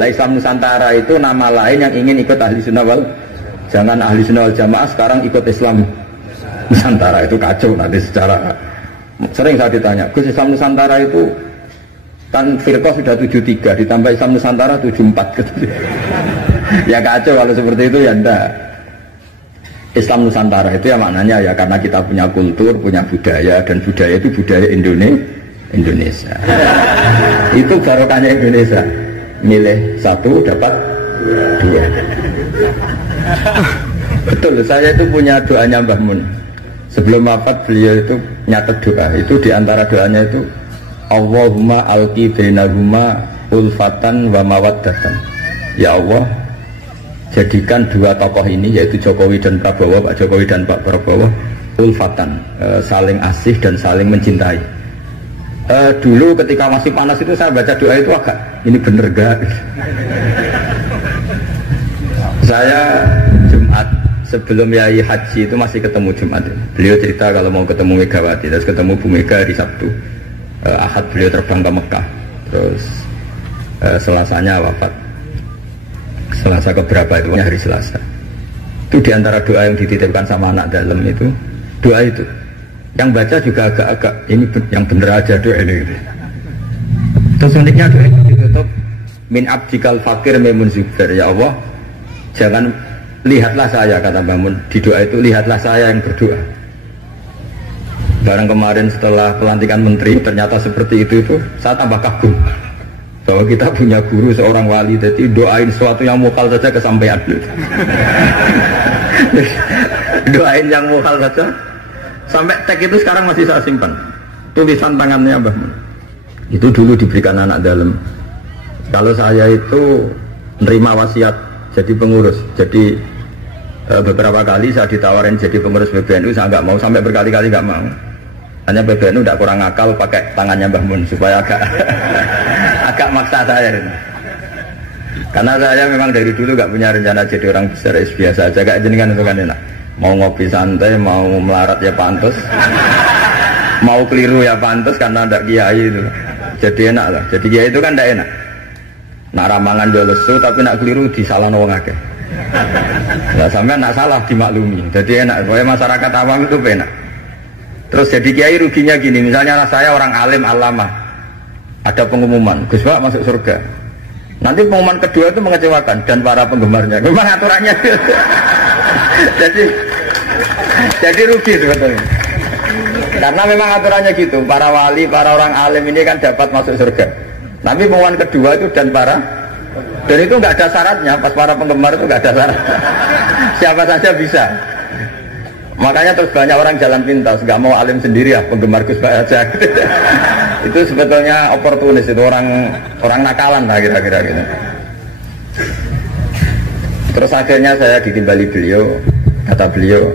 Islam Nusantara itu nama lain yang ingin ikut ahli sunnah wal jangan ahli sunnah wal jamaah sekarang ikut Islam Nusantara, itu kacau nanti secara sering saya ditanya, Gus Islam Nusantara itu kan firqah sudah 73 ditambah Islam Nusantara 74 gitu. Ya kacau kalau seperti itu ya enggak. Islam Nusantara itu ya maknanya ya karena kita punya kultur, punya budaya, dan budaya itu budaya Indonesia. Itu barokahnya Indonesia. Milih satu dapat dua. Betul, saya itu punya doanya Mbah Mun. Sebelum wafat beliau itu nyatet doa. Itu diantara doanya itu Allahumma alqi bainahuma ulfatan wa mawaddatan. Ya Allah, jadikan dua tokoh ini yaitu Jokowi dan Prabowo, Pak Jokowi dan Pak Prabowo ulfatan, saling asih dan saling mencintai. Dulu ketika masih panas itu saya baca doa itu agak ini bener gak? Saya Jumat sebelum Yai Haji itu masih ketemu Jumat. Beliau cerita kalau mau ketemu Megawati, terus ketemu Bu Mega hari Sabtu. Ahad beliau terbang ke Mekah, terus Selasanya wafat. Selasa keberapa itu hari Selasa. Itu diantara doa yang dititipkan sama anak dalam itu doa itu. Yang baca juga agak-agak ini yang bener aja doa ini gitu. Terus uniknya doa itu ditutup min abdikal fakir memun zubair. Ya Allah, jangan lihatlah saya, kata Bangun di doa itu, lihatlah saya yang berdoa. Barang kemarin setelah pelantikan menteri ternyata seperti itu saya tambah kagum bahwa kita punya guru seorang wali, jadi doain sesuatu yang mukal saja kesampaian. Doain yang mukal saja sampai teks itu sekarang masih saya simpan, tulisan tangannya Mbah Mun. Itu dulu diberikan anak dalam. Kalau saya itu nerima wasiat jadi pengurus, jadi beberapa kali saya ditawarin jadi pengurus PBNU, saya nggak mau, sampai berkali-kali nggak mau. Hanya PBNU tidak kurang akal pakai tangannya Mbah Mun supaya agak agak maksa saya. Karena saya memang dari dulu nggak punya rencana jadi orang besar, biasa aja, gak jenengan itu kan enak. Mau ngopi santai, mau melarat ya pantas, mau keliru ya pantas karena ada kiai itu. Jadi enak lah. Jadi kiai itu kan tidak enak. Nak ramangan dia lesu, tapi nak keliru disalahkan orang akeh. Nah, sampai nak salah dimaklumi. Jadi enak. Pokoknya masyarakat awam itu enak. Terus jadi kiai ruginya gini. Misalnya saya orang alim alamah, ada pengumuman Gus Pak masuk surga. Nanti pengumuman kedua itu mengecewakan dan para penggemarnya. Memang aturannya. jadi rugi sebetulnya. Karena memang aturannya gitu. Para wali, para orang alim ini kan dapat masuk surga. Tapi pengumuman kedua itu dan itu nggak ada syaratnya. Pas para penggemar itu nggak ada syarat. Siapa saja bisa. Makanya terus banyak orang jalan pintas, nggak mau alim sendiri ya, penggemar Gus Pak aja. Itu sebetulnya oportunis, itu orang nakalan lah kira-kira gitu. Terus akhirnya saya ditimbali beliau, kata beliau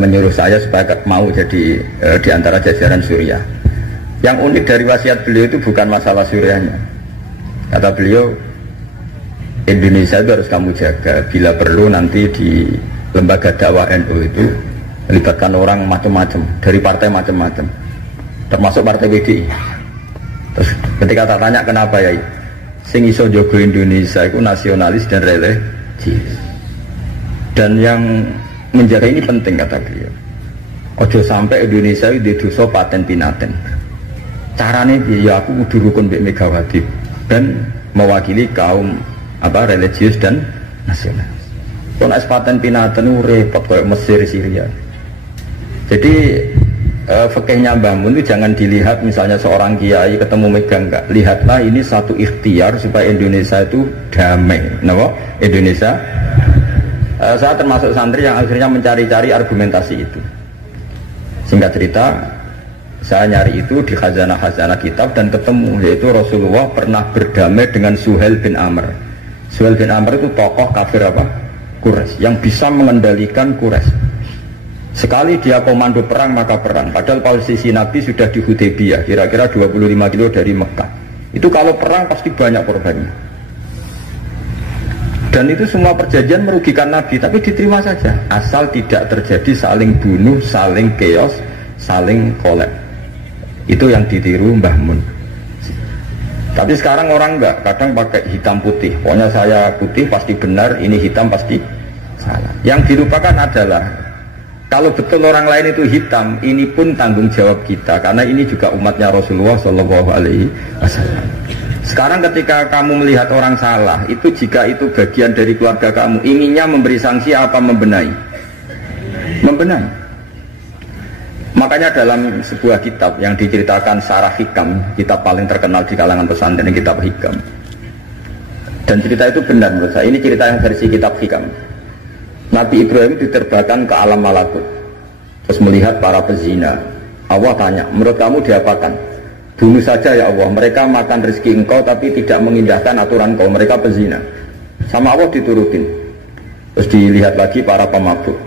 menyuruh saya supaya mau jadi di antara jajaran Suriah. Yang unik dari wasiat beliau itu bukan masalah Suriahnya. Kata beliau, Indonesia itu harus kamu jaga. Bila perlu nanti di lembaga dakwah NU itu melibatkan orang macam-macam, dari partai macam-macam, termasuk partai PDI. Terus ketika tak tanya kenapa ya, sing iso jogo Indonesia itu nasionalis dan religius. Dan yang menjaga ini penting, kata beliau. Ojo sampai Indonesia itu dosa paten pinaten. Carane ya aku kudu rukun mbek Megawati dan mewakili kaum religius dan nasional. Kalau paten pinaten itu repot kayak Mesir, Syria. Jadi fikihnya Mbah Mun itu jangan dilihat misalnya seorang kiai ketemu Mega, enggak. Lihatlah ini satu ikhtiar supaya Indonesia itu damai. Kenapa? Indonesia. Saya termasuk santri yang akhirnya mencari-cari argumentasi itu. Singkat cerita, saya nyari itu di khazanah-khazanah kitab dan ketemu, yaitu Rasulullah pernah berdamai dengan Suhail bin Amr. Suhail bin Amr itu tokoh kafir Quraisy yang bisa mengendalikan Quraisy. Sekali dia komando perang maka perang. Padahal posisi Nabi sudah di Hudaybiyah, kira-kira 25 kilo dari Mekah. Itu kalau perang pasti banyak korbannya. Dan itu semua perjanjian merugikan Nabi, tapi diterima saja. Asal tidak terjadi saling bunuh, saling keos, saling kolek. Itu yang ditiru Mbah Mun. Tapi sekarang orang enggak, kadang pakai hitam putih. Pokoknya saya putih pasti benar, ini hitam pasti salah. Yang dilupakan adalah kalau betul orang lain itu hitam, ini pun tanggung jawab kita, karena ini juga umatnya Rasulullah Shallallahu Alaihi Wasallam. Sekarang ketika kamu melihat orang salah, itu jika itu bagian dari keluarga kamu, inginnya memberi sanksi apa membenahi? Membenahi. Makanya dalam sebuah kitab yang diceritakan Sarah Hikam, kitab paling terkenal di kalangan pesantren, kitab Hikam. Dan cerita itu benar menurut saya. Ini cerita yang versi kitab Hikam. Nabi Ibrahim diterbangkan ke alam malakut, terus melihat para pezina. Allah tanya, menurut kamu diapakan? Bunuh saja ya Allah. Mereka makan rezeki engkau tapi tidak mengindahkan aturan kau. Mereka pezina. Sama Allah diturutin. Terus dilihat lagi para pemabuk.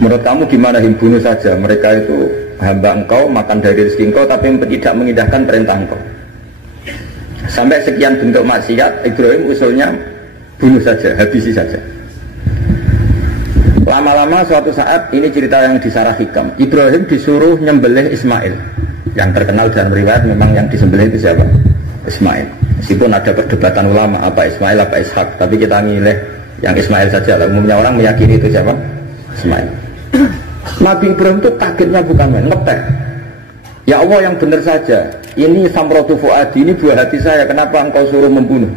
Menurut kamu gimana? Bunuh saja. Mereka itu hamba engkau, makan dari rezeki engkau tapi tidak mengindahkan perintah engkau. Sampai sekian bentuk maksiat, Ibrahim usulnya bunuh saja, habisi saja. Lama-lama suatu saat, ini cerita yang di Sarah Hikam, Ibrahim disuruh nyembelih Ismail. Yang terkenal dalam riwayat memang yang disembelih itu siapa? Ismail. Meskipun ada perdebatan ulama apa Ismail apa Ishak, tapi kita milih yang Ismail saja. Umumnya orang meyakini itu siapa? Ismail. Nabi Ibrahim itu kagetnya bukan main, ngetek. Ya Allah yang benar saja, ini samratu fuadi, ini buah hati saya, kenapa engkau suruh membunuh?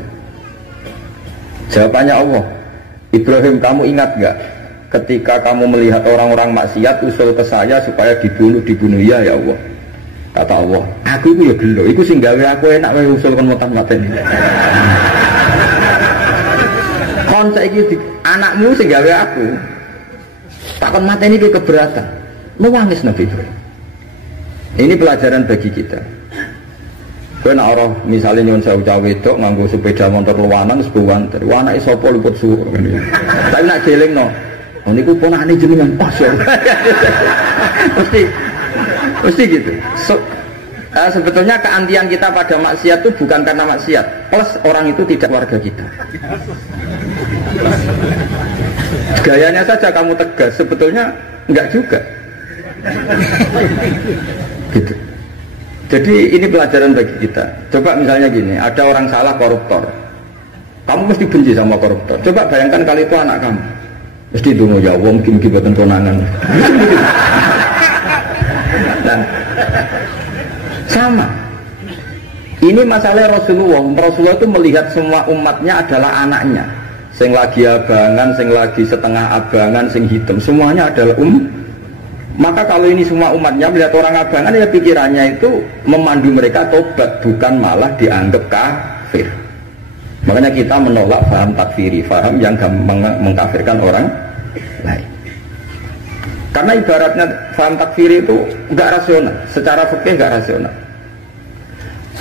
Jawabannya Allah, Ibrahim kamu ingat gak ketika kamu melihat orang-orang maksiat usul ke saya supaya dibunuh ya Allah. Kata Allah, aku itu ya gelo, itu sing gawe aku enak wae usul kon motan-moten. Kon saiki anakmu sing gawe aku takkan mateni itu keberatan. Nangis Nabi Ibrahim. Ini pelajaran bagi kita. Kowe nek ora misale nyon sewu cawe wedok nganggo sepeda motor luwanan sebuwan, anake sapa luput suruh. Tapi nek jelingno, oh niku ponakane jenengan. Mesti gitu. Sebetulnya keantian kita pada maksiat itu bukan karena maksiat, plus orang itu tidak warga kita. Gayanya saja kamu tegas, sebetulnya enggak juga. Gitu. Jadi ini pelajaran bagi kita. Coba misalnya gini, ada orang salah koruptor, kamu mesti benci sama koruptor. Coba bayangkan kali itu anak kamu, mesti dungo ya Allah mungkin buatan konangan. Dan sama. Ini masalah Rasulullah. Rasulullah itu melihat semua umatnya adalah anaknya. Sing lagi abangan, sing lagi setengah abangan, sing hitam, semuanya adalah Maka kalau ini semua umatnya melihat orang abangan, ya pikirannya itu memandu mereka tobat, bukan malah dianggap kafir. Makanya kita menolak faham takfiri, faham yang mengkafirkan orang lain. Karena ibaratnya faham takfiri itu enggak rasional, secara fikih enggak rasional.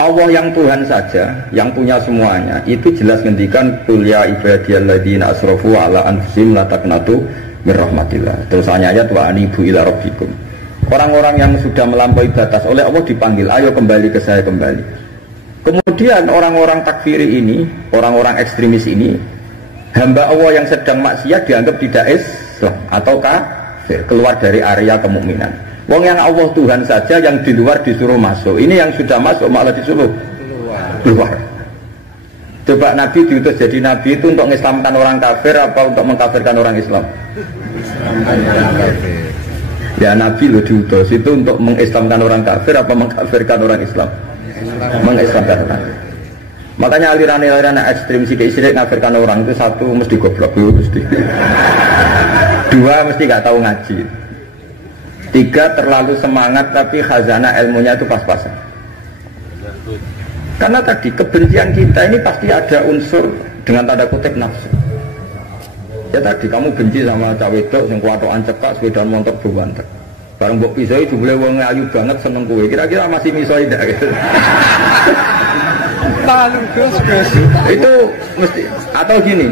Allah yang Tuhan saja, yang punya semuanya, itu jelas ngendikan qul ya ibadiyalladzina asrafu ala anfusihim la taqnatu min rahmatillah. Terus ayat wa anibu ila rabbikum. Orang-orang yang sudah melampaui batas oleh Allah dipanggil, ayo kembali ke saya kembali. Kemudian orang-orang takfiri ini, orang-orang ekstremis ini, hamba Allah yang sedang maksiat dianggap tidak Islam atau kafir, keluar dari area kemukminan. Wong yang Allah Tuhan saja yang di luar disuruh masuk. Ini yang sudah masuk malah disuruh keluar. Coba Nabi diutus jadi Nabi itu untuk mengislamkan orang kafir apa untuk mengkafirkan orang Islam? Ya Nabi lo diutus itu untuk mengislamkan orang kafir apa mengkafirkan orang Islam? Mengislamkan orang. Makanya aliran-aliran ekstrim sidik-sidik ngafirkan orang itu satu mesti goblok dulu mesti. Dua mesti gak tahu ngaji. Tiga terlalu semangat tapi khazanah ilmunya itu pas-pasan. Karena tadi kebencian kita ini pasti ada unsur dengan tanda kutip nafsu. Ya tadi kamu benci sama cawe wedok sing kuwatokan cekak sepeda motor buwantek. Bareng mbok pisoi jebule wong ayu banget seneng kowe. Kira-kira masih misoi ndak gitu. Itu mesti atau gini,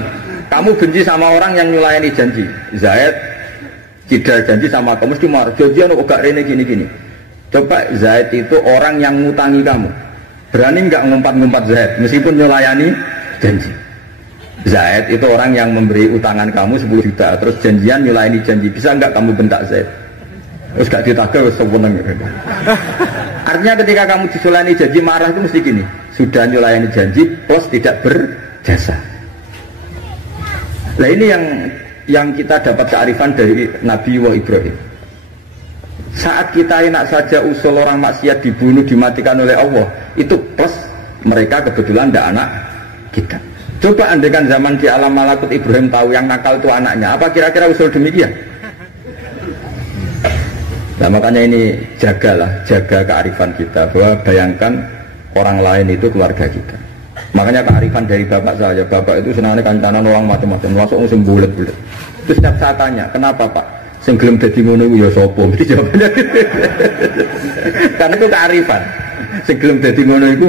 kamu benci sama orang yang nyulayani janji. Zaid tidak janji sama kamu mesti marah. Janjian kok gak rene gini-gini. Coba Zaid itu orang yang ngutangi kamu. Berani nggak ngumpat-ngumpat Zaid meskipun nyulayani janji? Zaid itu orang yang memberi utangan kamu 10 juta terus janjian nyulayani janji. Bisa nggak kamu bentak Zaid? Terus gak ditagih sewenang. Artinya ketika kamu disulayani janji marah itu mesti gini. sudah nyulayani janji plus tidak berjasa. Nah ini yang kita dapat kearifan dari Nabi Ibrahim. Saat kita enak saja usul orang maksiat dibunuh, dimatikan oleh Allah, itu plus mereka kebetulan tidak anak kita. Coba andaikan zaman di alam malakut Ibrahim tahu yang nakal itu anaknya, apa kira-kira usul demikian? Nah makanya ini jaga kearifan kita, bahwa bayangkan orang lain itu keluarga kita. Makanya kearifan dari bapak saya, bapak itu senangnya kancanan orang macam-macam, langsung bulet-bulet. Terus setiap saat tanya, kenapa pak? Sing gelem dadi ngono iku ya sapa? Mesti jawabannya. Karena itu kearifan. Sing gelem dadi ngono iku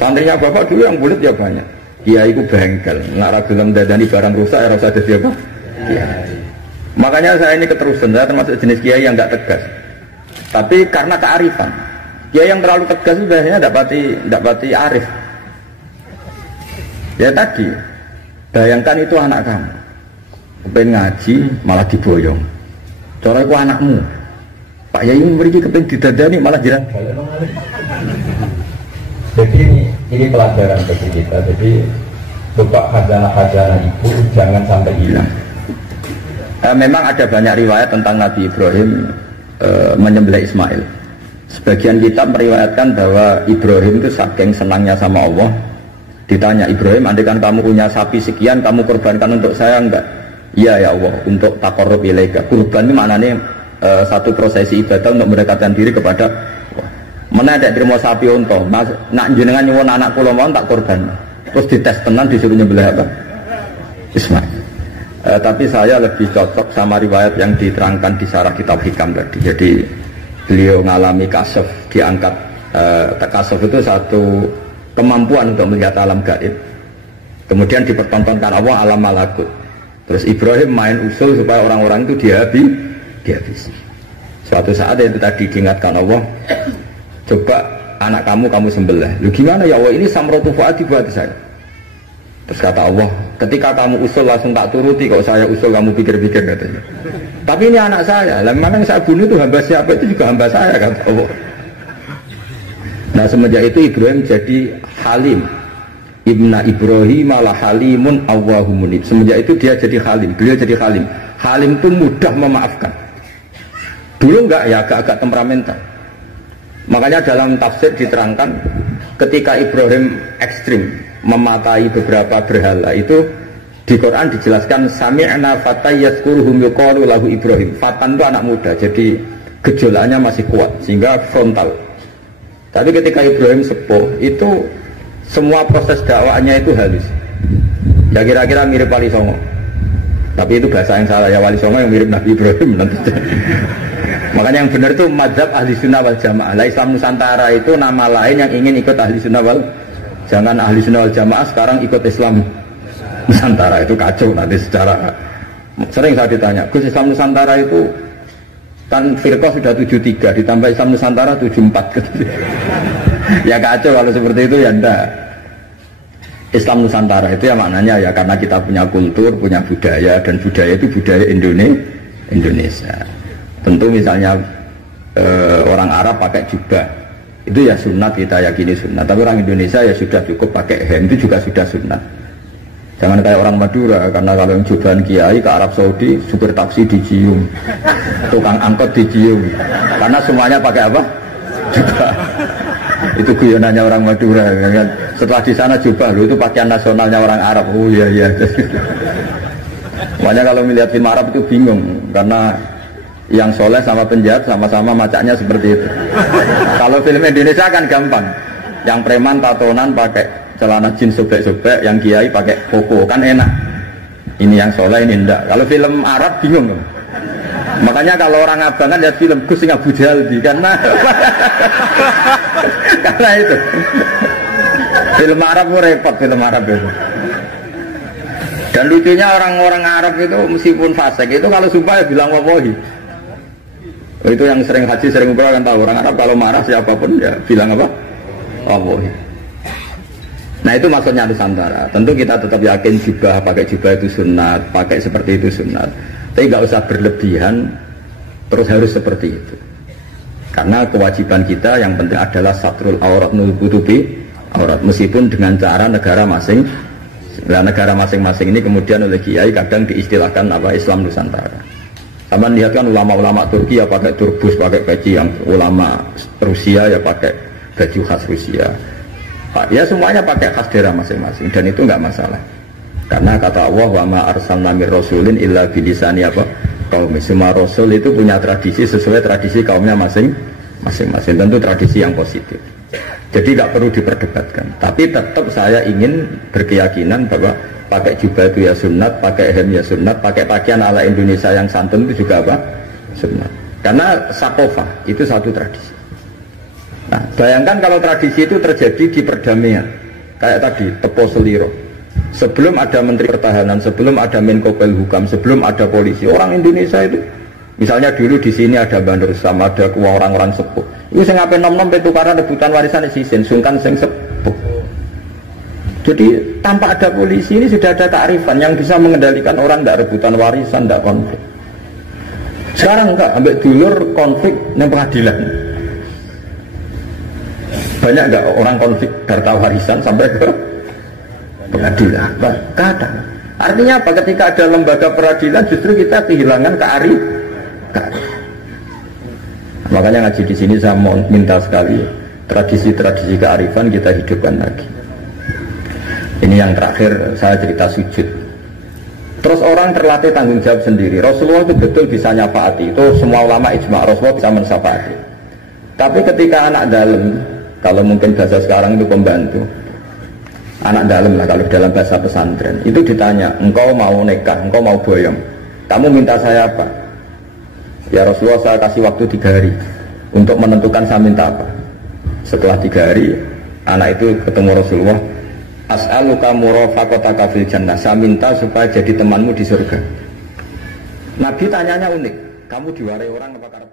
santrinya bapak dulu yang bulet ya banyak. Kiai iku bengkel, nek ora gelem dadani barang rusak ora usah dadi apa? Kiai. Makanya saya ini keterusan, saya termasuk jenis kiai yang nggak tegas. Tapi karena kearifan, kiai yang terlalu tegas itu biasanya tidak pati arif. Ya tadi, bayangkan itu anak kamu, kepengen ngaji malah diboyong. Cara itu anakmu, Pak Yai memberi kepengen didadani malah jiran. Jadi ini pelajaran bagi kita. Jadi coba khazanah-khazanah itu jangan sampai hilang. Memang ada banyak riwayat tentang Nabi Ibrahim menyembelih Ismail. Sebagian kitab meriwayatkan bahwa Ibrahim itu saking senangnya sama Allah, ditanya Ibrahim, andaikan kamu punya sapi sekian, kamu korbankan untuk saya enggak? Iya ya Allah, untuk taqarrub ilaika. Kurban ini maknanya satu prosesi ibadah untuk mendekatkan diri kepada Allah. Mana ada terima sapi unta, nak jenengan nyuwun anak kula mau tak korban. Terus dites tenan disuruh nyembelih apa? Ismail. Tapi saya lebih cocok sama riwayat yang diterangkan di Syarah Kitab Hikam tadi. Jadi beliau ngalami kasaf, diangkat. Kasaf itu satu kemampuan untuk melihat alam gaib. Kemudian dipertontonkan Allah alam malakut. Terus Ibrahim main usul supaya orang-orang itu dihabisi. Suatu saat itu tadi diingatkan Allah, coba anak kamu sembelih. Lu gimana ya Allah, ini samratu fuadi buat saya. Terus kata Allah, ketika kamu usul langsung tak turuti, kalau saya usul kamu pikir-pikir katanya. Tapi ini anak saya, memang yang saya bunuh itu hamba siapa, itu juga hamba saya kata Allah. Nah semenjak itu Ibrahim jadi halim. Ibna Ibrahim malah halimun awwahumunib. Semenjak itu dia jadi halim, beliau jadi halim. Halim itu mudah memaafkan. Dulu enggak ya, agak-agak temperamental. Makanya dalam tafsir diterangkan ketika Ibrahim ekstrim memakai beberapa berhala itu di Quran dijelaskan sami'na fatay yazkuruhum yuqalu lahu Ibrahim. Fatan itu anak muda, jadi gejolaknya masih kuat sehingga frontal. Tapi ketika Ibrahim sepuh itu semua proses dakwahnya itu halus. Ya kira-kira mirip Wali Songo. Tapi itu bahasa yang salah ya, Wali Songo yang mirip Nabi Ibrahim nanti. Makanya yang benar itu mazhab ahli sunnah wal jamaah. Islam Nusantara itu nama lain yang ingin ikut ahli sunnah wal. Jangan ahli sunnah wal jamaah sekarang ikut Islam Nusantara, itu kacau nanti secara. Sering saya ditanya, Gus Islam Nusantara itu kan firqah sudah 73 ditambah Islam Nusantara 74 gitu. Ya kacau kalau seperti itu ya enggak. Islam Nusantara itu ya maknanya ya karena kita punya kultur, punya budaya, dan budaya itu budaya Indonesia. Tentu misalnya orang Arab pakai jubah, itu ya sunat, kita yakini sunat. Tapi orang Indonesia ya sudah cukup pakai hem, itu juga sudah sunat. Jangan kayak orang Madura, karena kalau yang jubahan kiai ke Arab Saudi, supir taksi dicium, tukang angkot dicium, karena semuanya pakai apa? Jubah. Itu guyonannya orang Madura. Kan? Setelah di sana jubah, loh, itu pakaian nasionalnya orang Arab. Oh iya iya. Makanya kalau melihat film Arab itu bingung, karena yang soleh sama penjahat sama-sama macaknya seperti itu. Kalau film Indonesia kan gampang, yang preman tatonan pakai celana jeans sobek-sobek, yang kiai pakai koko, kan enak. Ini yang soleh, ini enggak. Kalau film Arab bingung loh. Makanya kalau orang abangan lihat film Gus sing Abu Jaldi karena karena itu film Arab repot, film Arab itu. Dan lucunya orang-orang Arab itu meskipun fasik itu kalau sumpah ya bilang wallahi. Itu yang sering haji, sering umrah kan tahu, orang Arab kalau marah siapapun ya bilang apa? Wallahi. Nah itu maksudnya Nusantara. Tentu kita tetap yakin jubah, pakai jubah itu sunat, pakai seperti itu sunat. Tapi nggak usah berlebihan, terus harus seperti itu. Karena kewajiban kita yang penting adalah satrul aurat nul kutubi aurat, meskipun dengan cara negara masing. Nah, negara masing-masing ini kemudian oleh kiai kadang diistilahkan apa Islam Nusantara. Sama lihat kan ulama-ulama Turki ya pakai turbus, pakai peci, yang ulama Rusia ya pakai baju khas Rusia. Ya semuanya pakai khas daerah masing-masing dan itu enggak masalah. Karena kata Allah wa ma arsalna mir rasulin illa bilisani apa? Kaum semua rasul itu punya tradisi sesuai tradisi kaumnya masing-masing. Tentu tradisi yang positif. Jadi tidak perlu diperdebatkan. Tapi tetap saya ingin berkeyakinan bahwa pakai jubah itu ya sunat, pakai hem ya sunat, pakai pakaian ala Indonesia yang santun itu juga apa? Sunat. Karena sakofah itu satu tradisi. Nah, bayangkan kalau tradisi itu terjadi di perdamaian. Kayak tadi, Tepo Seliro. Sebelum ada Menteri Pertahanan, sebelum ada Menko Polhukam, sebelum ada polisi, orang Indonesia itu, misalnya dulu di sini ada Bandar sama ada orang-orang sepuh. Itu saya ngapain nom-nom tukaran rebutan warisan sisin, sungkan sing sepuh. Jadi tanpa ada polisi ini sudah ada kearifan yang bisa mengendalikan orang tidak rebutan warisan, tidak konflik. Sekarang enggak, ambil dulur konflik yang pengadilan. Banyak enggak orang konflik harta warisan sampai ke pengadilan? Kadang. Artinya apa? Ketika ada lembaga peradilan justru kita kehilangan kearifan. Makanya ngaji di sini saya mau minta sekali tradisi-tradisi kearifan kita hidupkan lagi. Ini yang terakhir saya cerita sujud. Terus orang terlatih tanggung jawab sendiri. Rasulullah itu betul bisa nyafaati. Itu semua ulama ijma Rasulullah bisa mensafaati. Tapi ketika anak dalam, kalau mungkin bahasa sekarang itu pembantu, anak dalam lah kalau dalam bahasa pesantren, itu ditanya, engkau mau nikah, engkau mau boyong, kamu minta saya apa? Ya Rasulullah saya kasih waktu 3 hari untuk menentukan saya minta apa. Setelah 3 hari anak itu ketemu Rasulullah, as'aluka murafaqataka fil jannah, saya minta supaya jadi temanmu di surga. Nabi tanyanya unik, kamu diwarai orang apa karena